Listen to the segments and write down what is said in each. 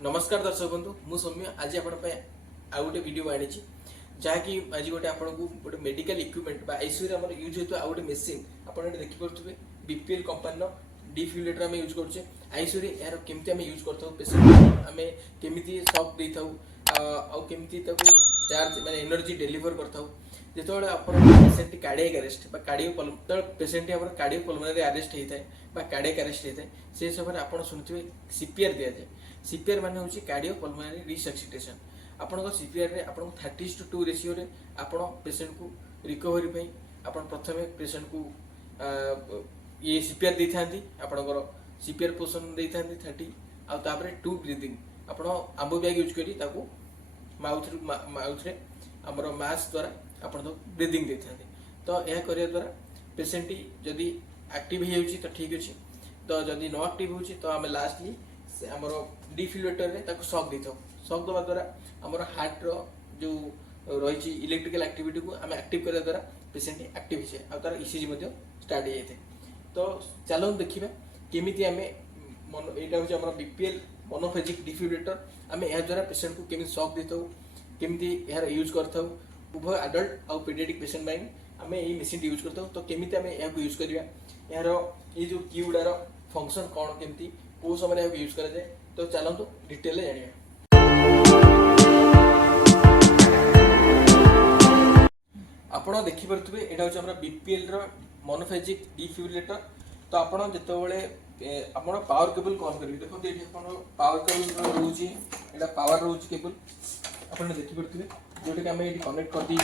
नमस्कार दर्शक बंधु मु सौम्य आज आप आउ गोटे वीडियो आनी जहाँकि आज गोटे आपको गोटे मेडिकल इक्विपमेंट आईसीयू रे यूज होता आउ गोटे मेसीन आप देखिपे बीपीएल कंपनी डिफिब्रिलेटर आम यूज करुचे आईसीयू रे यार केमती आम यूज करता पेशेंट आम केमी शॉक दे था केमती चार्ज माने एनर्जी डेलीवर करता जो आप patient cardiac arrest cardio patient आप कार्डियो पल्मोनरी अरेस्ट होता है कार्डियक अरेस्ट होता है से समय आप शुणुवे सीपीआर दि जाए सीपीआर माने होची कार्डियो पल्मोनरी रिसक्सिटेशन आपन सीपीआर रे आपन 30:2 रेशियो रे आपन पेशेंट को रिकवरी पई आपन प्रथमे पेशेंट को ये सीपीआर दे थांती आपन सीपीआर पोषण दे थांती 30 आ तापरे 2 ब्रीथिंग आपन आंबो बैग यूज करी ताको माउथ रे हमर मास्क द्वारा आपन तो ब्रीथिंग दे थांती तो यह करिया द्वारा पेशेंट जदी एक्टिव हे होची तो ठीक अछि तो जदी नो एक्टिव होची तो हम लास्टली हमर डिफिब्रिलेटर रे ताको शॉक देथौ शॉक दवा द्वारा हमर हार्ट रो जो रही इलेक्ट्रिकल एक्टिविटी को आम एक्टिव करने द्वारा पेशेंट एक्टिव हे आ तार ईसीजी मध्ये स्टार्ट हो जाए तो चलो देखिबा केमिति आमे एटा होची हमर बीपीएल मोनोफेजिक डिफिब्रिलेटर आम या द्वारा पेशेंट को केमिति शॉक देथौ केमिति यार यूज करथौ उभय एडल्ट और पीडियाट्रिक पेशेंट में आम ये मशीन यूज करथौ तो केमिति आम या यूज करबा यार ये जो कीउडार फंक्शन कौन केमिति को समय यूज करा जाए तो चलतु डिटेल जानिए आपण देखि परथुबे एटा होछ हमरा बीपीएल रो मोनोफेजिक डिफिब्रिलेटर तो आपण जेतेबेले आपण पावर केबल ऑन करबी देखो एठी आपण पावर केबल रहउची एटा पावर रहउची केबल आपण देखि परथुबे जोटे कि हम एठी कनेक्ट कर दी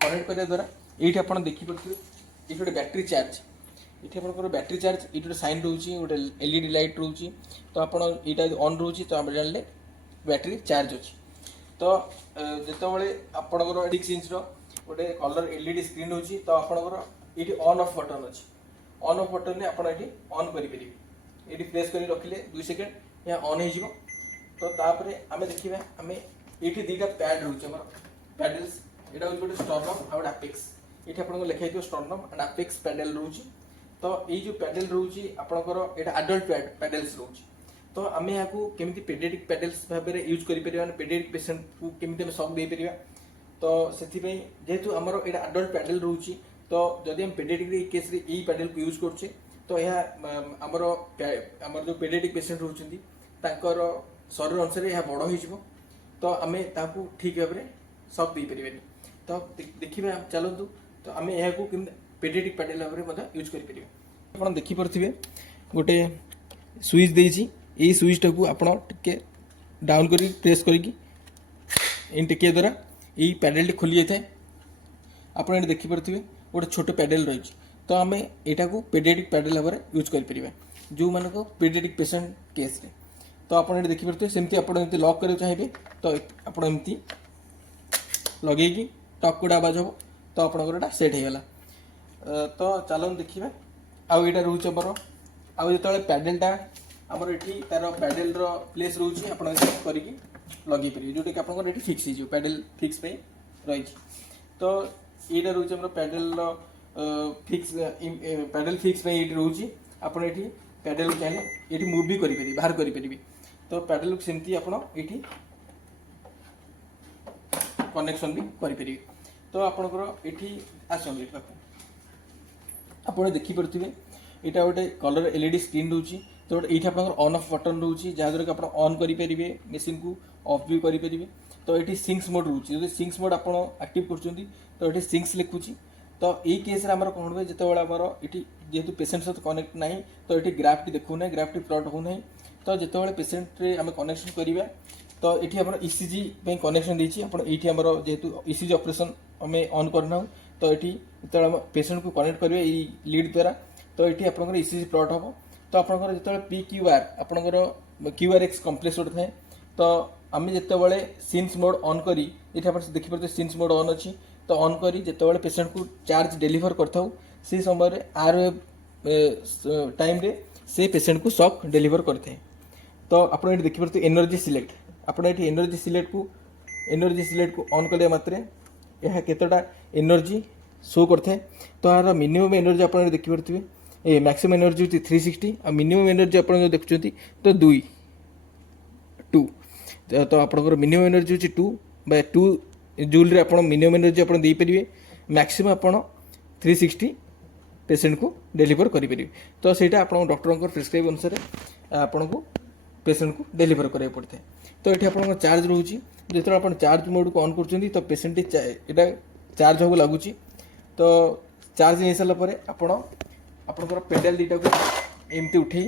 कनेक्ट करया द्वारा एठी आपण देखि परथुबे एठी गोटे बैटरी चार्ज ये आप बैटरी चार्ज ये गोटे साइन रोचे गोटे एलईडी लाइट रोचे तो आप ऑन रोचे तो आप जानले बैटरी चार्ज अच्छी तो जितेबाला आपंकर 6 इंच गोटे कलर एलईडी स्क्रीन रोचे तो आपंकर ये ऑन ऑफ बटन अच्छी ऑन ऑफ बटन में आप ऑन करेंगे ये प्रेस कर रखिले 2 सेकेंड यहाँ ऑन हो तो तापर आम देखा आम ये दुटा पैड रोचे पैडल्स यहाँ हूँ गोटे स्टर्नम आ गए एपेक्स ये आपको लिखाई थो स्टर्नम एंड एपेक्स पैडल रोचे तो ये जो पैडल रोची आपनकर एटा एडल्ट पैडल्स रोची तो आम यहाँ केमी पेडियाट्रिक पैडल्स भाव में यूज कर पेडियाट्रिक पेशेंट को केमी शॉक दे पार तो से जेहेतु आमर एटा एडल्ट पैडल रोची तो जदि हम पेडियाट्रिक केस रे यही पैडल को यूज करछे तो यह आमर जो पेडियाट्रिक पेशेंट रोचंती तांकर शरीर अनुसार यह बड़ हो तो आम ठीक भाव में शॉक दे पारे तो देखिए चलतु तो आम यहाँ पेडियाट्रिक पैडल भाव में यूज कर आप देखिपे गोटे स्विच देसी यही स्विचटा को आपके डाउन कर प्रेस करके टेकिया द्वारा यही पैडल खोली जाए आप देखिपे गोटे छोट पैडल रही तो आम यहाँ को पेडियाट्रिक पैडल भाव में यूज कर जो मान पेडियाट्रिक पेशेंट केस रे तो आप देखिपे सेमती आप लॉक करने चाहिए तो आपमती लगे टक गुड़ा आवाज हम तो आपंकर सेट होगा तो चलो देखिए आउ यहाँ रोचे आमर आउ जो पैडलटा आमर ये तार पैडल प्लेस रोचे आप करके लगे पारे जोटा कि आपको ये फिक्स हो पैडल फिक्स पे रही तो यहाँ रोचे आम पैडल फिक्स पैडल फिक्स पे ये रोचे आप पैडल चाहिए ये मूव भी करें बाहर करें तो पैडल को सेमती आप कनेक्शन भी करें तो आपंकर ये आसते आप देखिपे यहाँ गोटे कलर एलईडी स्क्रीन रोचे तो ये आप ऑन ऑफ बटन रोचे जहाँद्वारा कि आप ऑन करेंगे मेसीन को ऑफ भी करेंगे तो ये सिंक्स मोड रोचे जो सिंक्स मोड आप एक्टिव कर तो ये सिंक्स लिखुची तो यही केस आम कौन हुए जो आमर ये जेहतु पेशेंट सहित कनेक्ट ना तो ये ग्राफ्ट देखूना ग्राफ्ट प्लट होना तो जो पेशेंट आम कनेक्शन करवा तो ये आम ईसीजी कनेक्शन देती ये आमर जेहतु ईसीजी ऑपरेशन आम ऑन करना तो ये जो पेशेंट को कनेक्ट करेंगे ये लीड द्वारा तो ये आप ईसीजी प्लट हम तो आपंकर जो पी क्यूआर आपंकर क्यूआरएक्स कम्प्लेक्स गोटे थाए तो आम जिते सीन्स मोड ऑन करी ये आप देखिए सीन्स मोड ऑन अच्छी तो ऑन करी जिते पेशेंट को चार्ज डेलीवर करता से समय आर टाइम रे से पेशेंट को शॉक डेलीवर करते हैं तो आप देखिए एनर्जी सिलेक्ट आप एनर्जी सिलेक्ट को ऑन कले मात्रे यह केतटा एनर्जी शो करते हैं तो यार मिनिमम एनर्जी आप देखिपे मैक्सिमम एनर्जी होती 360 आ मिनिमम एनर्जी आप देखुं तो 2 2 तो आपंकर मिनिमम एनर्जी हूँ 2 बाय 2 जूल आप मिनिमम एनर्जी आप देपारे मैक्सिमम आप 360 पेसेंट को डेलीवर करेंगे तो सहीटा आप डॉक्टर प्रिस्क्राइब अनुसार आपन को पेसेंट को डेलीवर कराया पड़ता है तो ये आप चार्ज रोचे जो आप चार्ज मोड को ऑन कर तो पेसेंट यहाँ चार्ज हो लगुच तो चार्ज नहीं सारापर आपणकर पेडाल दुटा को एमती उठे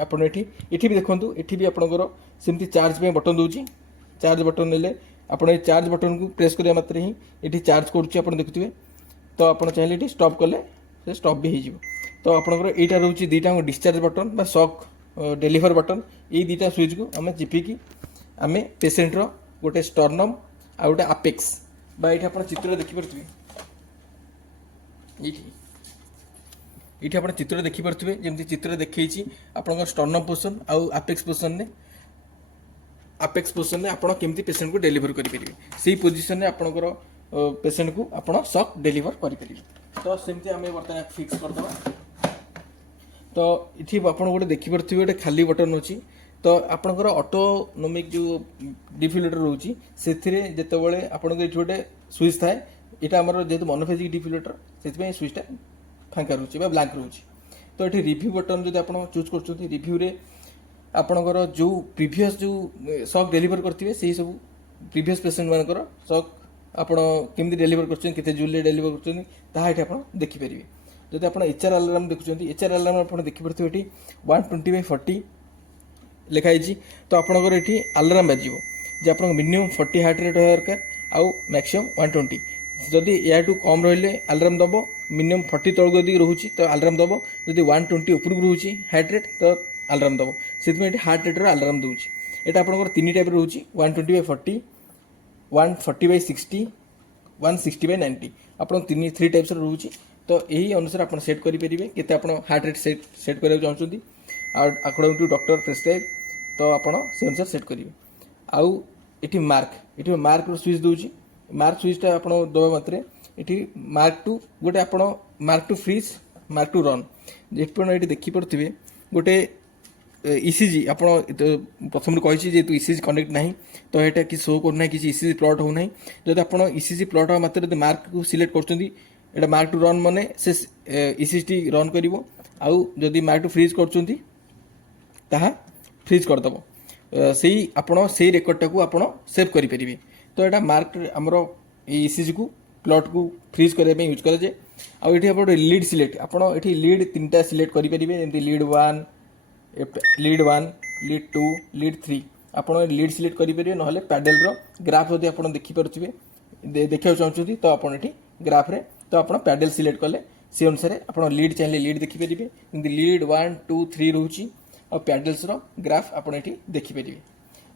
आपड़ ये भी देखूँ ये भी आपंकर सेमती चार्ज पे बटन दूसरी चार्ज बटन ने आप चार्ज बटन को प्रेस करने मात्र ही ये चार्ज कर देखुए तो आप चाहिए ये स्टॉप कले से स्टॉप भी हो तो आपंकर यहाँ रोचे दुटा डिस्चार्ज बटन बा शॉक डेलीवर बटन ये दुटा स्विच को आम चिपिकी आम पेसेंटर गोटे स्टर्नम आ गोटे आपेक्स बा ये आप चित्र देखिपे ये आप चित्र देखिपे जमी चित्र देखी आपंकर स्टर्नम पोर्शन आउ आपेक्स पोर्शन ने आपेक्स पोर्शन में आप केमती पेसेंट को डेलीवर करेंगे से पोजिशन में आपंकर पेसेंट को आप शॉक डेलीवर करेंगे तो सेमती आम बर्तमान फिक्स करदे तो ये आप गोटे देखिपे गोटे खाली बटन अच्छी तो आपंकर ऑटोनोमिक जो डिफिब्रिलेटर रोचे से जितेबाला आपंकर गोटे स्विच थाए यहाँ आम जेहतु मोनोफेजिक डिफिब्रिलेटर से स्विचटा फांका रोचे ब्लैंक रोचे तो ये रिव्यू बटन जो आप चूज कर रिव्यू रे आपणकर जो प्रीवियस जो शॉक डेलीवर करते से सब प्रीवियस पेसेंट मानकर शॉक आपड़ केमती डेलीवर करते जूल डेलीवर कर देखिपारे जब आप एचआर अलार्म देखुं एचआर अलार्म आप देखिपे ये 120/40 लिखाई तो आपंकर ये अलार्म बाजिबो जे आप मिनिमम 40 हार्ट रेट होगा दरकार आउ मैक्सिमम 120 जदि या कम रही अलार्म दब मिनिमम 40 तौक यदि रोचे तो अलार्म दब जदि 120 उपरक रोचे हार्ट रेट तो अलार्म दब से हार्ट रेट्र अलार्म दूसरी यहाँ आपंकर 3 टाइप रोचे 120/40 140/60 160/90 आप 3 टाइप्स रोचे तो यही अनुसार आप सेट करेंगे केते आप हार्ट रेट सेट करने चाहते अकॉर्डिंग टू डॉक्टर प्रेस्क्राइब तो आप से अनुसार सेट करेंगे आउ ये मार्क स्विच दूसरी मार्क स्विचटा आप दबा मात्रे ये मार्क टू गोटे आप mark to freeze mark to run ये देखिपे गोटे इसीजी आप प्रथम कही जेहतु इसीजी कनेक्ट ना तो यहाँ कि शो करना कि इसीजी प्लट होना जब आप इसीजी प्लट हवा मात्र मार्क को सिलेक्ट कर मार्क टू रन माने से इसीजी रन कर आउ जदि मार्क टू फ्रीज कर फ्रीज करदेव से आपण से रेकर्डटा को आप सेव करेंगे तो यहाँ मार्क आमर इसीजी को प्लट को फ्रीज करने यूज कराए आउे आप लीड सिलेक्ट आप लीड 3टा सिलेक्ट करेंगे जमी लीड 1 लीड 2 लीड 3 आप लीड सिलेक्ट करेंगे ना पैडल ग्राफ जब आप देखिपे देखा चाहते तो आप ग्राफ रे तो आप पैडल सिलेक्ट कले से अनुसार आप लीड चाहिए लीड देखिपारे जमी लीड 1 2 3 रोचे और पैडल्स ग्राफ आप देखिपारे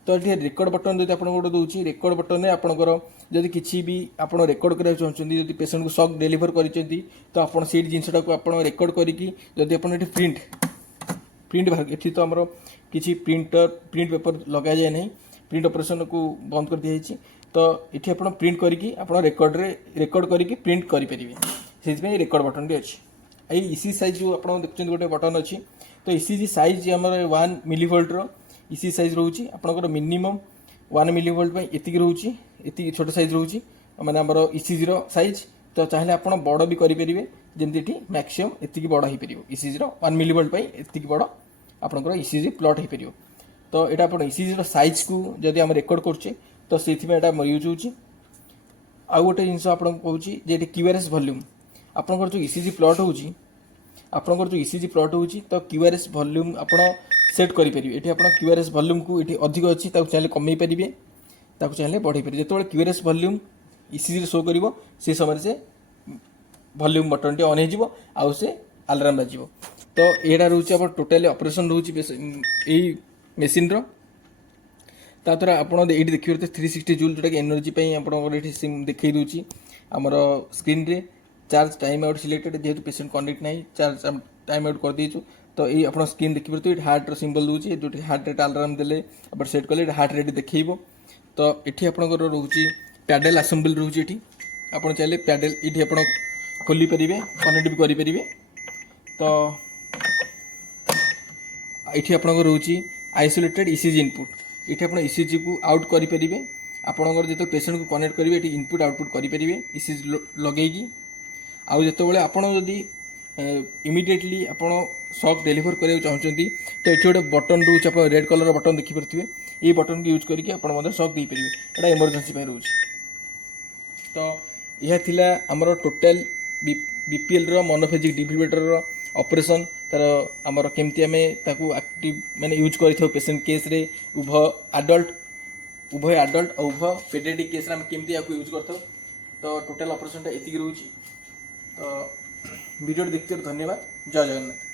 तो ये रेकर्ड बटन जो आप गोटे दूसरी रेकर्ड बटन में आपंकर जदि किसी भी आप रेकर्ड करने चाहते जब पेसेंट को शॉक डेलीवर कर तो आप जिनटा को आप रेकर्ड करके जदि आप प्रिंट ये तो आमर किसी प्रिंट पेपर लगा जाए ना प्रिंट ऑपरेशन को बंद कर दी तो ये आप प्रिंट करके आप रेकर्ड करके प्रिंट करेंगे से रेकर्ड बटन टी अच्छी ये इसी साइज जो आप देखते गोटे बटन अच्छी तो इसी साइज आम 1 मिलीवोल्टर इसी साइज रोचे आपंकर मिनिमम 1 मिलीवोल्ट ये रोचे ये छोट साइज रोचे मैंने आमर इसीजी साइज तो चाहिए आप बड़ भी करेंगे जमीती मैक्सिमम ये बड़ हो पार इसीजी 1 मिलीवोल्ट ये बड़ आपंकर इसीजी प्लट हो पार तो यहाँ आप इसीजी साइज को जब आम रेकर्ड करें तो से यूज हो गोटे जिन आपको कहूँ जे क्यूआरएस वॉल्यूम आपंकर जो इसीजी प्लट हो आपंकर जो इसीजी प्लट हो तो क्यूआरएस वॉल्यूम आप सेट करेंगे ये आप क्यूआरएस वॉल्यूम को ये अधिक अच्छी चाहिए कमे पारे चाहिए बढ़े पारे जो क्यूआरएस वॉल्यूम इसीजी शो कर से समय से वॉल्यूम बटन टी ऑन हो आउ से अलार्म बाजिबो तो यहाँ रोचे आप टोटाली ऑपरेशन रोचे यही मेसीन द्वारा आप देखिए 360 जूल जोटा कि एनर्जी ये देखई दूसरी आमर स्क्रीन रे चार्ज टाइम आउट सिलेक्टेड जेहतु पेसेंट कनेक्ट ना चार्ज टाइम आउट कर दीचु तो ये आप स्क्रीन देखिए ये हार्ट सिंबल दूसरी जो हार्ट रेट अलार्म देले आप सेट कले हार्ट रेट देखो तो ये आपंकर रोचे पैडल आसेम्बल रोचे ये आप चाहिए पैडल ये आप खोली पारे कनेक्ट भी करेंगे तो ये आपंकर रोचे आइसोलेटेड इसीजी इनपुट ये आप ईसीजी को आउट करेंगे आपंकर जो पेसेंट को कनेक्ट करेंगे ये इनपुट आउटपुट करेंगे ईसीजी लगे आउ जो आपड़ी इमिडिएटली आपण सॉक डेलीवर करने चाहते तो ये गोटे बटन रोचे आप रेड कलर बटन देखिपे ये बटन को यूज करके आप सॉक दे पारे यहाँ इमरजेंसी रोचे तो यह थिला हमर टोटल बीपीएल रो मोनोफेजिक डिफिब्रिलेटर रो ऑपरेशन तार हमर केमती आमे ताकू एक्टिव माने यूज करिथो पेशेंट केस रे उभय एडल्ट और उभय पेडियाट्रिक केस रे हम केमती याकू यूज करथो तो टोटल ऑपरेशन टा एतिक रहउची तो वीडियो देखते धन्यवाद जय जगन्नाथ।